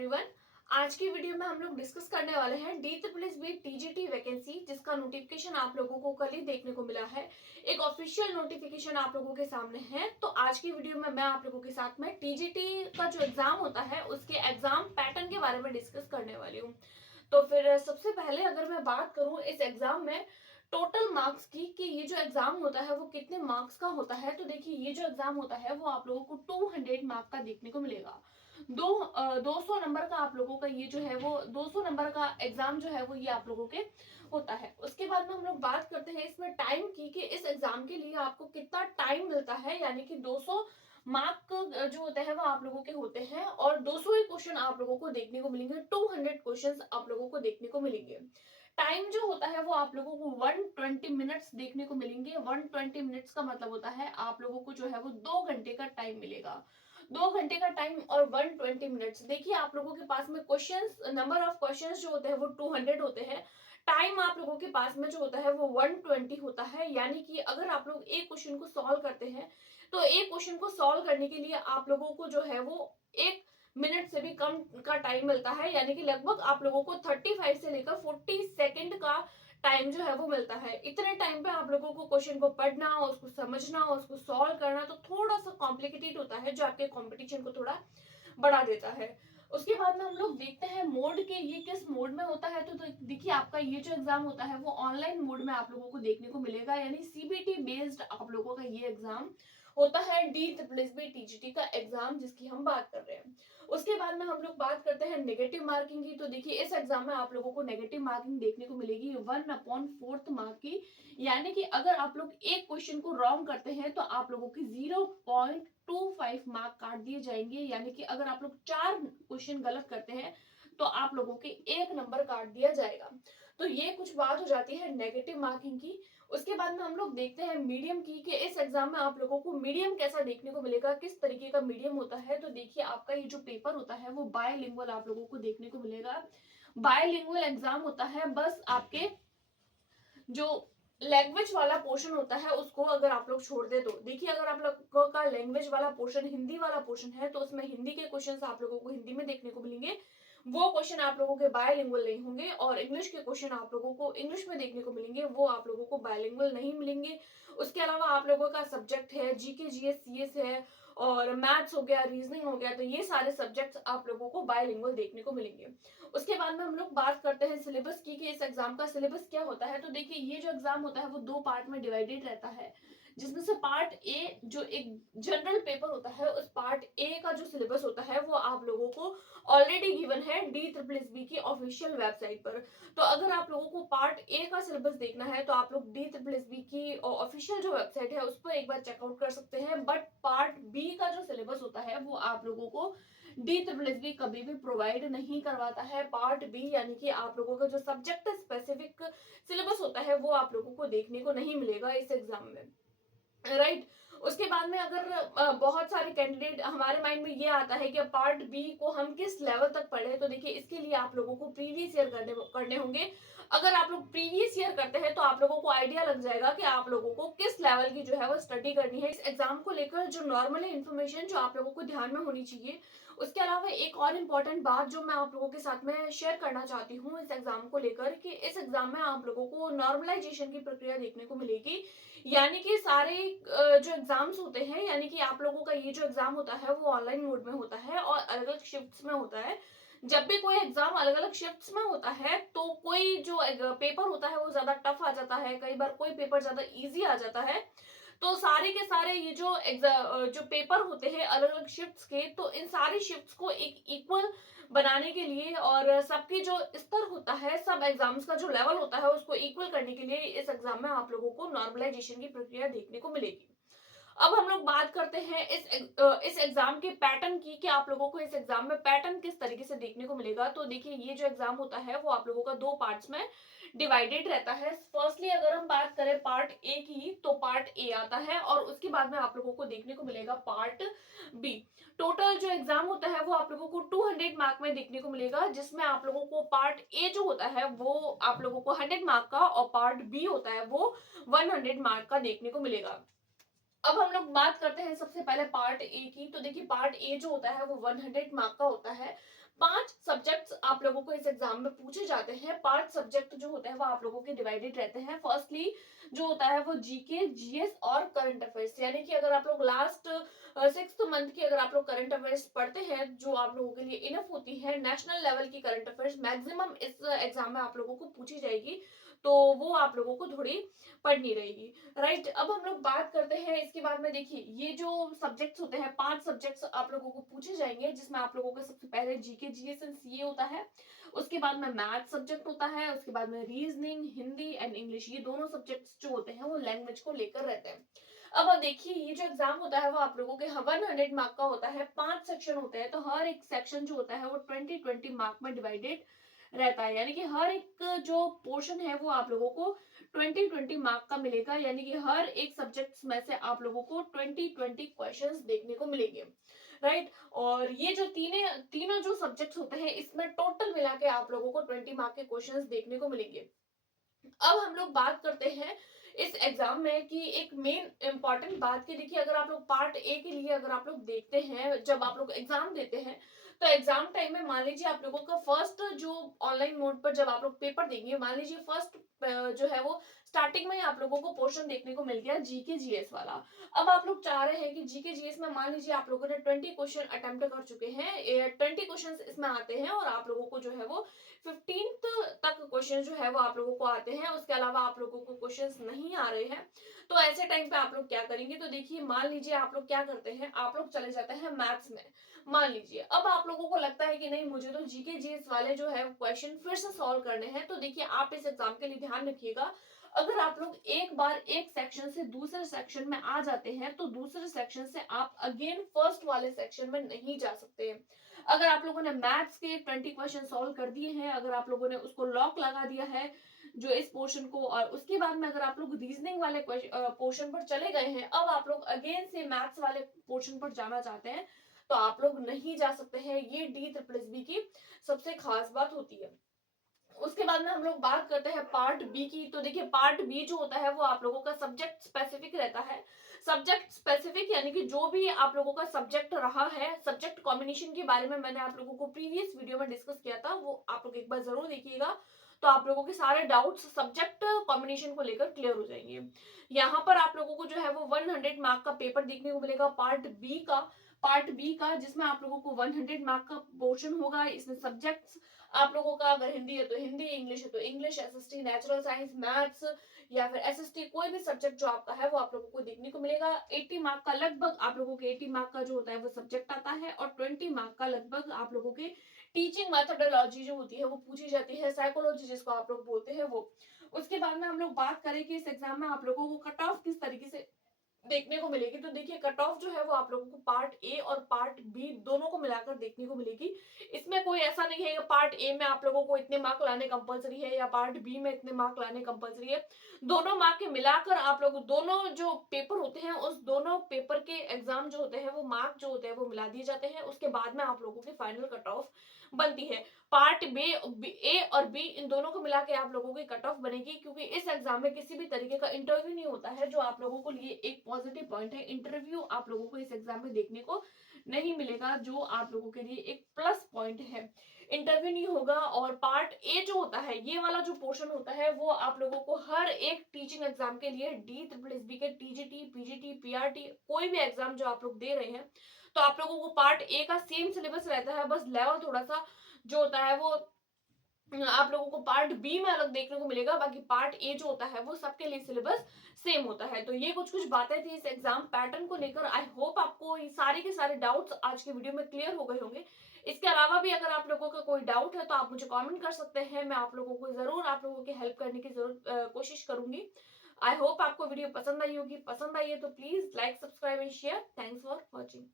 Everyone. आज की video में हम लोग डिस्कस करने वाले हैं DSSB TGT वैकेंसी, जिसका नोटिफिकेशन आप लोगों को कल ही देखने को मिला है। एक ऑफिशियल नोटिफिकेशन आप लोगों के सामने है। तो आज की वीडियो में मैं आप लोगों के साथ में TGT का जो एग्जाम होता है उसके एग्जाम पैटर्न के बारे में डिस्कस करने वाली हूँ। तो फिर सबसे पहले अगर मैं बात करूँ इस एग्जाम में टोटल मार्क्स की कि ये जो एग्जाम होता है वो कितने मार्क्स का होता है, तो देखिए ये जो एग्जाम होता है वो आप लोगों को 200 मार्क का देखने को मिलेगा। 200 नंबर का आप लोगों का ये जो है वो 200 नंबर का एग्जाम जो है वो ये आप लोगों के होता है। उसके बाद में हम लोग बात करते हैं इसमें टाइम की कि इस एग्जाम के लिए आपको कितना टाइम मिलता है, यानी कि 200 मार्क जो होते हैं वो आप लोगों के होते हैं और 200 ही क्वेश्चन आप लोगों को देखने को मिलेंगे। 200 क्वेश्चन आप लोगों को देखने को मिलेंगे। टाइम जो होता है वो आप लोगों को 120 मिनट्स देखने को मिलेंगे। 120 मिनट्स का मतलब होता है आप लोगों को जो है वो 2 घंटे का टाइम मिलेगा। 2 घंटे का टाइम और 120 मिनट्स। देखिए आप लोगों के पास में क्वेश्चंस, नंबर ऑफ क्वेश्चंस जो होते हैं वो 200 होते हैं। टाइम आप लोगों के पास में जो होता है वो 120 होता है। यानी कि अगर आप लोग एक क्वेश्चन को सॉल्व करते हैं तो एक क्वेश्चन को सॉल्व करने के लिए आप लोगों को जो है वो 1 मिनट से भी कम का टाइम मिलता है। यानी कि लगभग आप लोगों को 35 से लेकर 40 सेकेंड का टाइम जो है वो मिलता है। इतने टाइम पे आप लोगों को क्वेश्चन को पढ़ना, उसको समझना, उसको सॉल्व करना तो थोड़ा सा कॉम्प्लिकेटेड होता है, जो आपके कंपटीशन को थोड़ा बढ़ा देता है। उसके बाद में हम लोग देखते हैं मोड के ये किस मोड में होता है। तो देखिए आपका ये जो एग्जाम होता है वो ऑनलाइन मोड में आप लोगों को देखने को मिलेगा, यानी सीबीटी बेस्ड आप लोगों का ये एग्जाम होता है। DSSB TGT का एग्जाम जिसकी हम बात कर रहे हैं। उसके बाद में हम लोग बात करते हैं नेगेटिव मार्किंग की। तो देखिए इस एग्जाम में आप लोगों को नेगेटिव मार्किंग देखने को मिलेगी 1/4 मार्क की। यानी कि अगर आप लोग एक क्वेश्चन को रॉन्ग करते हैं तो आप लोगों की 0.25 मार्क काट दिए जाएंगे। यानी कि अगर आप लोग 4 क्वेश्चन गलत करते हैं तो आप लोगों के 1 नंबर काट दिया जाएगा। तो ये कुछ बात हो जाती है नेगेटिव मार्किंग की। उसके बाद में हम लोग देखते हैं मीडियम की कि इस एग्जाम में आप लोगों को मीडियम कैसा देखने को मिलेगा, किस तरीके का मीडियम होता है। तो देखिए आपका ये जो पेपर होता है वो बायलिंगुअल आप लोगों को देखने को मिलेगा। बायलिंगुअल एग्जाम होता है। बस आपके जो लैंग्वेज वाला पोर्शन होता है उसको अगर आप लोग छोड़ दे तो देखिए अगर आप लोगों का लैंग्वेज वाला पोर्शन हिंदी वाला पोर्शन है तो उसमें हिंदी के क्वेश्चंस आप लोगों को हिंदी में देखने को मिलेंगे। वो क्वेश्चन आप लोगों के बायलिंगुअल नहीं होंगे। और इंग्लिश के क्वेश्चन आप लोगों को इंग्लिश में देखने को मिलेंगे, वो आप लोगों को बायलिंगुअल नहीं मिलेंगे। उसके अलावा आप लोगों का सब्जेक्ट है जीके जीएस सीएस है और मैथ्स हो गया, रीजनिंग हो गया, तो ये सारे सब्जेक्ट्स आप लोगों को बायलिंगुअल देखने को मिलेंगे। उसके बाद में हम लोग बात करते हैं सिलेबस की कि इस एग्जाम का सिलेबस क्या होता है। तो देखिए ये जो एग्जाम होता है वो 2 पार्ट में डिवाइडेड रहता है, जिसमें से पार्ट ए जो एक जनरल पेपर होता है, उस पार्ट ए का जो सिलेबस होता है वो आप लोगों को ऑलरेडी गिवन है DSSB की ऑफिशियल वेबसाइट पर। तो अगर आप लोगों को पार्ट ए का सिलेबस देखना है तो आप लोग DSSB की ऑफिशियल जो वेबसाइट है उस पर एक बार चेकआउट कर सकते हैं। बट पार्ट बी का जो सिलेबस होता है वो आप लोगों को DSSB कभी भी प्रोवाइड नहीं करवाता है। पार्ट बी यानी कि आप लोगों का जो सब्जेक्ट स्पेसिफिक सिलेबस होता है वो आप लोगों को देखने को नहीं मिलेगा इस एग्जाम में, राइट। उसके बाद में अगर बहुत सारे कैंडिडेट हमारे माइंड में ये आता है कि पार्ट बी को हम किस लेवल तक पढ़े, तो देखिए इसके लिए आप लोगों को प्रीवियस ईयर करने होंगे। अगर आप लोग प्रीवियस ईयर करते हैं तो आप लोगों को आइडिया लग जाएगा कि आप लोगों को किस लेवल की जो है वो स्टडी करनी है। इस एग्जाम को लेकर जो नॉर्मल इन्फॉर्मेशन जो आप लोगों को ध्यान में होनी चाहिए। उसके अलावा एक और इम्पॉर्टेंट बात जो मैं आप लोगों के साथ में शेयर करना चाहती हूँ इस एग्जाम को लेकर, कि इस एग्जाम में आप लोगों को नॉर्मलाइजेशन की प्रक्रिया देखने को मिलेगी। यानी कि सारे जो एग्जाम्स होते हैं, यानी कि आप लोगों का ये जो एग्जाम होता है वो ऑनलाइन मोड में होता है और अलग अलग शिफ्ट्स में होता है। जब भी कोई एग्जाम अलग अलग शिफ्ट्स में होता है तो कोई जो पेपर होता है वो ज्यादा टफ आ जाता है, कई बार कोई पेपर ज्यादा इजी आ जाता है। तो सारे के सारे ये जो जो पेपर होते हैं अलग अलग शिफ्ट्स के, तो इन सारी शिफ्ट्स को एक इक्वल बनाने के लिए और सबकी जो स्तर होता है, सब एग्जाम्स का जो लेवल होता है उसको इक्वल करने के लिए इस एग्जाम में आप लोगों को नॉर्मलाइजेशन की प्रक्रिया देखने को मिलेगी। अब हम लोग बात करते हैं इस एग्जाम के पैटर्न की कि आप लोगों को इस एग्जाम में पैटर्न किस तरीके से देखने को मिलेगा। तो देखिए ये जो एग्जाम होता है वो आप लोगों का 2 पार्ट्स में डिवाइडेड रहता है। फर्स्टली अगर हम बात करें पार्ट ए की तो पार्ट ए आता है और उसके बाद में आप लोगों को देखने को मिलेगा पार्ट बी। टोटल जो एग्जाम होता है वो आप लोगों को 200 मार्क में देखने को मिलेगा, जिसमें आप लोगों को पार्ट ए जो होता है वो आप लोगों को 100 मार्क का और पार्ट बी होता है वो 100 मार्क का देखने को मिलेगा। अब हम लोग बात करते हैं सबसे पहले पार्ट ए की। तो देखिए पार्ट ए जो होता है वो 100 मार्क का होता है। 5 सब्जेक्ट्स आप लोगों को इस एग्जाम में पूछे जाते हैं। 5 सब्जेक्ट जो होते हैं वो आप लोगों के डिवाइडेड रहते हैं। फर्स्टली जो होता है वो जीके, जीएस और करंट अफेयर्स, यानी कि अगर आप लोग लास्ट 6th मंथ की अगर आप लोग करंट अफेयर्स पढ़ते हैं जो आप लोगों के लिए इनफ होती है, नेशनल लेवल की करंट अफेयर्स मैक्सिमम इस एग्जाम में आप लोगों को पूछी जाएगी, तो वो आप लोगों को थोड़ी पढ़नी रहेगी। राइट, अब हम लोग बात करते हैं इसके बाद में। देखिए ये जो सब्जेक्ट्स होते हैं, 5 सब्जेक्ट्स आप लोगों को पूछे जाएंगे, जिसमें आप लोगों का सबसे पहले जीके, जीएस एंड सीए होता है। उसके बाद में मैथ सब्जेक्ट होता है। उसके बाद में रीजनिंग, हिंदी एंड इंग्लिश, ये दोनों सब्जेक्ट्स जो होते हैं वो लैंग्वेज को लेकर रहते हैं। अब आप देखिए ये जो एग्जाम होता है वो आप लोगों के 100 मार्क का होता है। 5 सेक्शन होते हैं, तो हर एक सेक्शन जो होता है वो 20-20 मार्क में डिवाइडेड रहता है, यानी कि हर एक जो पोर्शन है वो आप लोगों को 20-20 मार्क का मिलेगा, यानी कि हर एक सब्जेक्ट में से आप लोगों को 20-20 क्वेश्चंस देखने को मिलेंगे। राइट, और ये जो तीनों जो सब्जेक्ट्स होते हैं इसमें टोटल मिला के आप लोगों को 20 मार्क के क्वेश्चंस देखने को मिलेंगे। अब हम लोग बात करते हैं इस एग्जाम में कि एक मेन इंपॉर्टेंट बात की, देखिए अगर आप लोग पार्ट ए के लिए अगर आप लोग देखते हैं, जब आप लोग एग्जाम देते हैं तो एग्जाम टाइम में मान लीजिए आप लोगों का फर्स्ट जो ऑनलाइन मोड पर जब आप लोग पेपर देंगे, मान लीजिए फर्स्ट जो है वो स्टार्टिंग में ही आप लोगों को पोर्शन देखने को मिल गया जीके जीएस वाला। अब आप लोग चाह रहे हैं कि जीके जीएस में मान लीजिए आप लोगों ने 20 क्वेश्चन अटेम्प्ट कर चुके हैं, 20 क्वेश्चन इसमें आते हैं और आप लोगों को जो है वो 15th तक क्वेश्चन जो है वो आप लोगों को आते हैं, उसके अलावा आप लोगों को क्वेश्चंस नहीं आ रहे हैं। तो ऐसे टाइम पे आप लोग क्या करेंगे, तो देखिए मान लीजिए आप लोग क्या करते हैं, आप लोग चले जाते हैं मैथ्स में। मान लीजिए अब आप लोगों को लगता है कि नहीं मुझे तो जीके जीएस वाले जो है क्वेश्चन फिर से सॉल्व करने हैं, तो देखिए आप इस एग्जाम के लिए ध्यान रखिएगा, अगर आप लोग एक बार एक सेक्शन से दूसरे सेक्शन में आ जाते हैं तो दूसरे सेक्शन से आप अगेन फर्स्ट वाले सेक्शन में नहीं जा सकते। अगर आप लोगों ने मैथ्स के 20 क्वेश्चन सॉल्व कर दिए हैं, अगर आप लोगों ने उसको लॉक लगा दिया है जो इस पोर्शन को, और उसके बाद में अगर आप लोग रीजनिंग वाले पोर्शन पर चले गए हैं, अब आप लोग अगेन से मैथ्स वाले पोर्शन पर जाना चाहते हैं, तो आप लोग नहीं जा सकते हैं। ये डी ट्रिपल एस बी की सबसे खास बात होती है। उसके बाद में हम लोग बात करते हैं पार्ट बी की। तो देखिए पार्ट बी जो होता है वो आप लोगों का सब्जेक्ट स्पेसिफिक रहता है। सब्जेक्ट स्पेसिफिक यानी कि जो भी आप लोगों का सब्जेक्ट रहा है, सब्जेक्ट कॉम्बिनेशन के बारे में मैंने आप लोगों को प्रीवियस वीडियो में डिस्कस किया था, वो आप लोग एक बार जरूर देखिएगा, तो आप लोगों के सारे डाउट्स सब्जेक्ट कॉम्बिनेशन को लेकर क्लियर हो जाएंगे। यहाँ पर आप लोगों को जो है वो 100 मार्क का पेपर देखने को मिलेगा पार्ट बी का, जिसमें आप लोगों को 100 मार्क का पोर्शन होगा। इसमें सब्जेक्ट्स आप लोगों का अगर हिंदी है तो हिंदी, इंग्लिश है तो English, SST, natural science, maths या फिर एसएसटी, कोई भी सब्जेक्ट जो आपका है वो आप लोगों को देखने को मिलेगा। 80 मार्क का लगभग आप लोगों के 80 मार्क का जो होता है वो सब्जेक्ट आता है, और 20 मार्क का लगभग आप लोगों के टीचिंग मेथोडोलॉजी जो होती है वो पूछी जाती है, साइकोलॉजी जिसको आप लोग बोलते हैं वो। उसके बाद में हम लोग बात करें कि इस एग्जाम में आप लोगों को कट ऑफ किस तरीके से देखने को मिलेगी, तो देखिए कट ऑफ जो है वो आप लोगों को पार्ट ए और पार्ट बी दोनों को मिलाकर देखने को मिलेगी। इसमें कोई ऐसा नहीं है कि पार्ट ए में आप लोगों को इतने मार्क लाने कंपलसरी है या पार्ट बी में इतने मार्क लाने कंपलसरी है। दोनों मार्क के मिलाकर आप लोग दोनों जो पेपर होते हैं उस दोनों पेपर के एग्जाम जो होते हैं वो मार्क जो होते हैं वो मिला दिए जाते हैं, उसके बाद में आप लोगों की फाइनल कट ऑफ बनती है। पार्ट ए और बी इन दोनों को मिला के आप लोगों की कट ऑफ बनेगी, क्योंकि इस एग्जाम में किसी भी तरीके का इंटरव्यू नहीं होता है, जो आप लोगों को लिए एक पॉजिटिव पॉइंट है। इंटरव्यू आप लोगों को इस एग्जाम में देखने को नहीं मिलेगा, जो आप लोगों के लिए एक प्लस पॉइंट है। इंटरव्यू नहीं होगा। और पार्ट ए जो होता है, ये वाला जो पोर्शन होता है वो आप लोगों को हर एक टीचिंग एग्जाम के लिए, डी ट्रिपल एस बी के, टीजीटी, पीजीटी, पीआरटी, कोई भी एग्जाम जो आप लोग दे रहे हैं, तो आप लोगों को पार्ट ए का सेम सिलेबस रहता है, बस लेवल थोड़ा सा जो होता है वो आप लोगों को पार्ट बी में अलग देखने को मिलेगा, बाकी पार्ट ए जो होता है वो सबके लिए सिलेबस सेम होता है। तो ये कुछ कुछ बातें थी इस एग्जाम पैटर्न को लेकर। आई होप आपको ये सारे के सारे डाउट्स आज के वीडियो में क्लियर हो गए होंगे। इसके अलावा भी अगर आप लोगों का कोई डाउट है तो आप मुझे कमेंट कर सकते हैं, मैं आप लोगों को जरूर आप लोगों की हेल्प करने की जरूर कोशिश करूंगी। आई होप आपको वीडियो पसंद आई होगी। पसंद आई है तो please like, subscribe and share. Thanks for watching.